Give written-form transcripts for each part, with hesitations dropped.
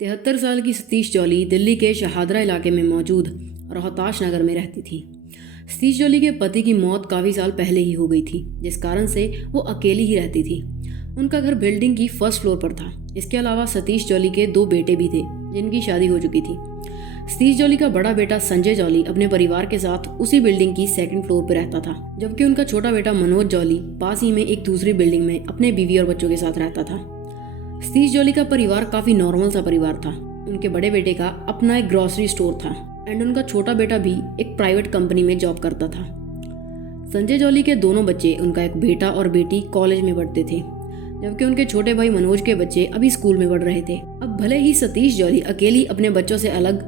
73 साल की सतीश जौली दिल्ली के शहादरा इलाके में मौजूद रोहताश नगर में रहती थी। सतीश जौली के पति की मौत काफ़ी साल पहले ही हो गई थी, जिस कारण से वो अकेली ही रहती थी। उनका घर बिल्डिंग की फर्स्ट फ्लोर पर था। इसके अलावा सतीश जौली के 2 बेटे भी थे, जिनकी शादी हो चुकी थी। सतीश जौली का बड़ा बेटा संजय जौली अपने परिवार के साथ उसी बिल्डिंग की 2nd फ्लोर पर रहता था, जबकि उनका छोटा बेटा मनोज जौली पास ही में एक दूसरी बिल्डिंग में अपने बीवी और बच्चों के साथ रहता था। सतीश जौली का परिवार काफ़ी नॉर्मल सा परिवार था। उनके बड़े बेटे का अपना एक ग्रॉसरी स्टोर था एंड उनका छोटा बेटा भी एक प्राइवेट कंपनी में जॉब करता था। संजय जौली के दोनों बच्चे, उनका एक बेटा और बेटी, कॉलेज में पढ़ते थे, जबकि उनके छोटे भाई मनोज के बच्चे अभी स्कूल में पढ़ रहे थे। अब भले ही सतीश जौली अकेली अपने बच्चों से अलग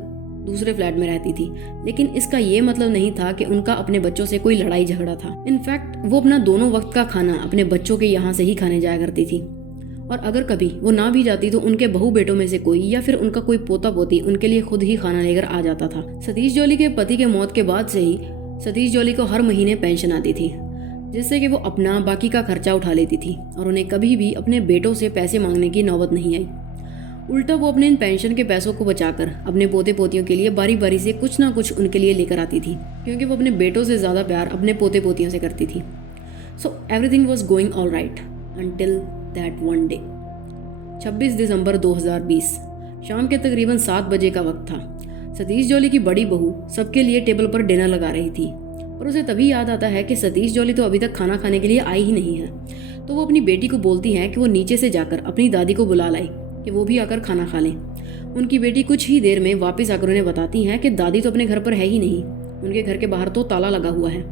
दूसरे फ्लैट में रहती थी, लेकिन इसका ये मतलब नहीं था कि उनका अपने बच्चों से कोई लड़ाई झगड़ा था। इनफैक्ट वो अपना दोनों वक्त का खाना अपने बच्चों के यहाँ से ही खाने जाया करती थी, और अगर कभी वो ना भी जाती तो उनके बहू बेटों में से कोई या फिर उनका कोई पोता पोती उनके लिए खुद ही खाना लेकर आ जाता था। सतीश जौली के पति के मौत के बाद से ही सतीश जौली को हर महीने पेंशन आती थी, जिससे कि वो अपना बाकी का खर्चा उठा लेती थी और उन्हें कभी भी अपने बेटों से पैसे मांगने की नौबत नहीं आई। उल्टा वो अपने इन पेंशन के पैसों को बचाकर अपने पोते पोतियों के लिए बारी बारी से कुछ ना कुछ उनके लिए लेकर आती थी, क्योंकि वो अपने बेटों से ज़्यादा प्यार अपने पोते पोतियों से करती थी। So everything was going all right until that one day. 26 दिसंबर 2020 शाम के तकरीबन 7 बजे का वक्त था। सतीश जौली की बड़ी बहू सबके लिए टेबल पर डिनर लगा रही थी, और उसे तभी याद आता है कि सतीश जौली तो अभी तक खाना खाने के लिए आई ही नहीं है। तो वो अपनी बेटी को बोलती है कि वो नीचे से जाकर अपनी दादी को बुला लाए कि वो भी आकर खाना खा लें। उनकी बेटी कुछ ही देर में वापस आकर उन्हें बताती हैं कि दादी तो अपने घर पर है ही नहीं, उनके घर के बाहर तो ताला लगा हुआ है।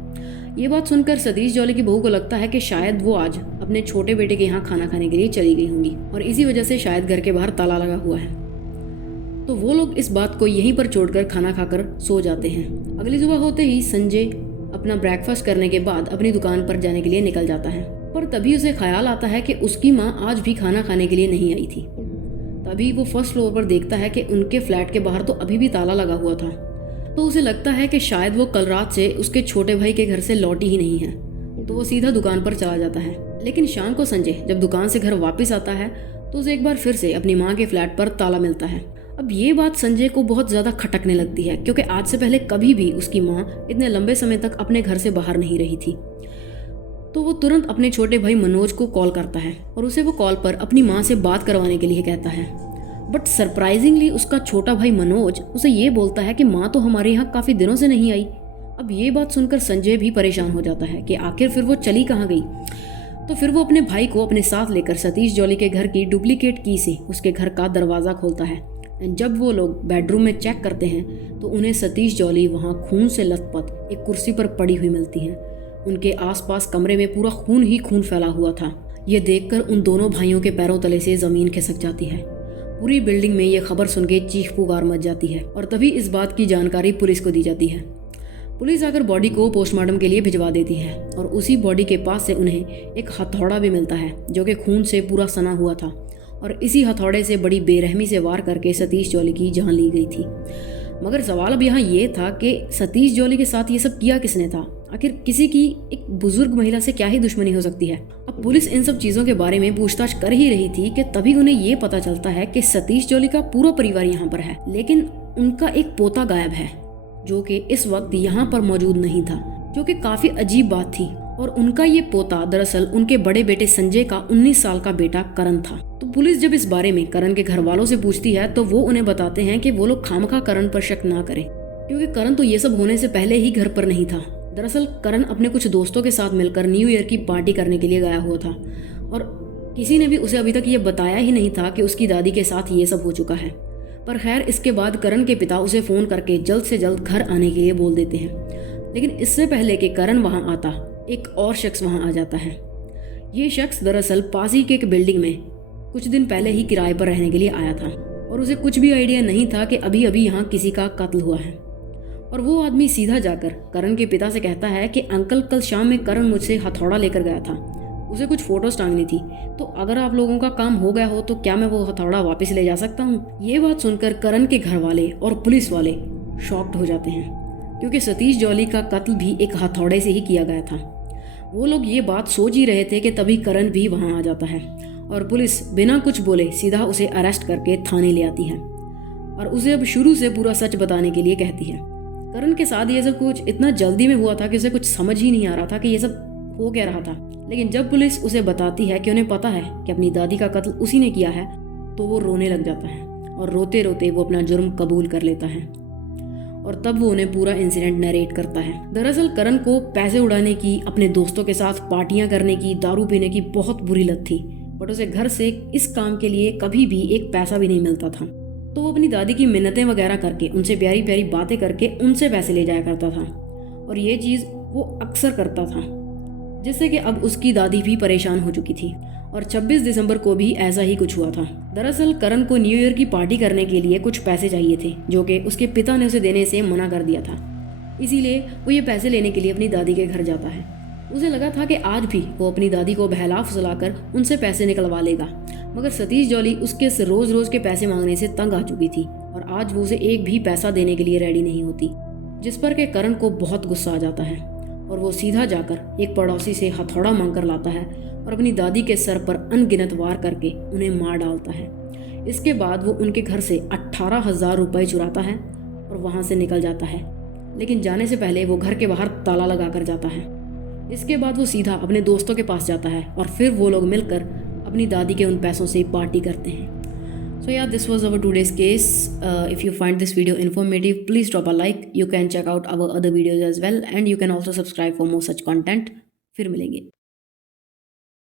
ये बात सुनकर सतीश जौली की बहू को लगता है कि शायद वो आज अपने छोटे बेटे के यहाँ खाना खाने के लिए चली गई होंगी, और इसी वजह से शायद घर के बाहर ताला लगा हुआ है। तो वो लोग इस बात को यहीं पर छोड़कर खाना खाकर सो जाते हैं। अगली सुबह होते ही संजय अपना ब्रेकफास्ट करने के बाद अपनी दुकान पर जाने के लिए निकल जाता है, पर तभी उसे ख्याल आता है कि उसकी माँ आज भी खाना खाने के लिए नहीं आई थी। तभी वो फर्स्ट फ्लोर पर देखता है कि उनके फ्लैट के बाहर तो अभी भी ताला लगा हुआ था। तो उसे लगता है कि शायद वो कल रात से उसके छोटे भाई के घर से लौटी ही नहीं है, तो वो सीधा दुकान पर चला जाता है। लेकिन शाम को संजय जब दुकान से घर वापस आता है तो उसे एक बार फिर से अपनी माँ के फ्लैट पर ताला मिलता है। अब ये बात संजय को बहुत ज़्यादा खटकने लगती है, क्योंकि आज से पहले कभी भी उसकी माँ इतने लंबे समय तक अपने घर से बाहर नहीं रही थी। तो वो तुरंत अपने छोटे भाई मनोज को कॉल करता है और उसे वो कॉल पर अपनी माँ से बात करवाने के लिए कहता है। बट सरप्राइजिंगली उसका छोटा भाई मनोज उसे ये बोलता है कि माँ तो हमारे यहाँ काफ़ी दिनों से नहीं आई। अब ये बात सुनकर संजय भी परेशान हो जाता है कि आखिर फिर वो चली कहाँ गई। तो फिर वो अपने भाई को अपने साथ लेकर सतीश जौली के घर की डुप्लीकेट की से उसके घर का दरवाज़ा खोलता है। एंड जब वो लोग बेडरूम में चेक करते हैं तो उन्हें सतीश जौली वहाँ खून से लथपथ एक कुर्सी पर पड़ी हुई मिलती है। उनके आसपास कमरे में पूरा खून ही खून फैला हुआ था। ये देखकर उन दोनों भाइयों के पैरों तले से ज़मीन खिसक जाती है। पूरी बिल्डिंग में ये खबर सुन के चीख पुकार मच जाती है, और तभी इस बात की जानकारी पुलिस को दी जाती है। पुलिस आकर बॉडी को पोस्टमार्टम के लिए भिजवा देती है, और उसी बॉडी के पास से उन्हें एक हथौड़ा भी मिलता है जो कि खून से पूरा सना हुआ था, और इसी हथौड़े से बड़ी बेरहमी से वार करके सतीश जौली की जान ली गई थी। मगर सवाल अब यहाँ ये था कि सतीश जौली के साथ ये सब किया किसने था? आखिर किसी की एक बुजुर्ग महिला से क्या ही दुश्मनी हो सकती है? अब पुलिस इन सब चीज़ों के बारे में पूछताछ कर ही रही थी कि तभी उन्हें ये पता चलता है कि सतीश जौली का पूरा परिवार यहाँ पर है, लेकिन उनका एक पोता गायब है जो कि इस वक्त यहाँ पर मौजूद नहीं था, जो कि काफ़ी अजीब बात थी। और उनका ये पोता दरअसल उनके बड़े बेटे संजय का 19 साल का बेटा करण था। तो पुलिस जब इस बारे में करण के घर वालों से पूछती है तो वो उन्हें बताते हैं कि वो लोग खामखा करण पर शक ना करें, क्योंकि करण तो ये सब होने से पहले ही घर पर नहीं था। दरअसल करण अपने कुछ दोस्तों के साथ मिलकर न्यू ईयर की पार्टी करने के लिए गया हुआ था, और किसी ने भी उसे अभी तक ये बताया ही नहीं था कि उसकी दादी के साथ ये सब हो चुका है। पर खैर, इसके बाद करण के पिता उसे फ़ोन करके जल्द से जल्द घर आने के लिए बोल देते हैं। लेकिन इससे पहले कि करण वहाँ आता, एक और शख्स वहाँ आ जाता है। ये शख्स दरअसल पास ही के एक बिल्डिंग में कुछ दिन पहले ही किराए पर रहने के लिए आया था, और उसे कुछ भी आइडिया नहीं था कि अभी अभी यहाँ किसी का कत्ल हुआ है। और वो आदमी सीधा जाकर करण के पिता से कहता है कि अंकल, कल शाम में करण मुझसे हथौड़ा लेकर गया था, उसे कुछ फोटोज टांगनी थी, तो अगर आप लोगों का काम हो गया हो तो क्या मैं वो हथौड़ा वापस ले जा सकता हूँ? ये बात सुनकर करण के घर वाले और पुलिस वाले शॉक्ड हो जाते हैं, क्योंकि सतीश जौली का कत्ल भी एक हथौड़े से ही किया गया था। वो लोग ये बात सोच ही रहे थे कि तभी करण भी वहाँ आ जाता है और पुलिस बिना कुछ बोले सीधा उसे अरेस्ट करके थाने ले आती है और उसे अब शुरू से पूरा सच बताने के लिए कहती है। करण के साथ ये सब कुछ इतना जल्दी में हुआ था कि उसे कुछ समझ ही नहीं आ रहा था कि ये सब हो क्या रहा था। लेकिन जब पुलिस उसे बताती है कि उन्हें पता है कि अपनी दादी का कत्ल उसी ने किया है, तो वो रोने लग जाता है और रोते रोते वो अपना जुर्म कबूल कर लेता है और तब वो उन्हें पूरा इंसिडेंट नरेट करता है। दरअसल करण को पैसे उड़ाने की, अपने दोस्तों के साथ पार्टियां करने की, दारू पीने की बहुत बुरी लत थी, बट उसे घर से इस काम के लिए कभी भी एक पैसा भी नहीं मिलता था। तो वो अपनी दादी की मिन्नतें वगैरह करके, उनसे प्यारी प्यारी बातें करके उनसे पैसे ले जाया करता था और ये चीज़ वो अक्सर करता था, जिससे कि अब उसकी दादी भी परेशान हो चुकी थी। और 26 दिसंबर को भी ऐसा ही कुछ हुआ था। दरअसल करण को न्यू ईयर की पार्टी करने के लिए कुछ पैसे चाहिए थे, जो कि उसके पिता ने उसे देने से मना कर दिया था। इसीलिए वो ये पैसे लेने के लिए अपनी दादी के घर जाता है। उसे लगा था कि आज भी वो अपनी दादी को बहला फुसलाकर उनसे पैसे निकलवा लेगा, मगर सतीश जॉली उसके रोज रोज के पैसे मांगने से तंग आ चुकी थी और आज वो उसे एक भी पैसा देने के लिए रेडी नहीं होती, जिस पर के करण को बहुत गुस्सा आ जाता है और वो सीधा जाकर एक पड़ोसी से हथौड़ा मांगकर लाता है और अपनी दादी के सर पर अनगिनत वार करके उन्हें मार डालता है। इसके बाद वो उनके घर से 18,000 रुपये चुराता है और वहाँ से निकल जाता है, लेकिन जाने से पहले वो घर के बाहर ताला लगा कर जाता है। इसके बाद वो सीधा अपने दोस्तों के पास जाता है और फिर वो लोग मिलकर अपनी दादी के उन पैसों से पार्टी करते हैं। So yeah, this was our today's case. If you find this video informative, please drop a like. You can check out our other videos as well, and you can also subscribe for more such content. फिर मिलेंगे।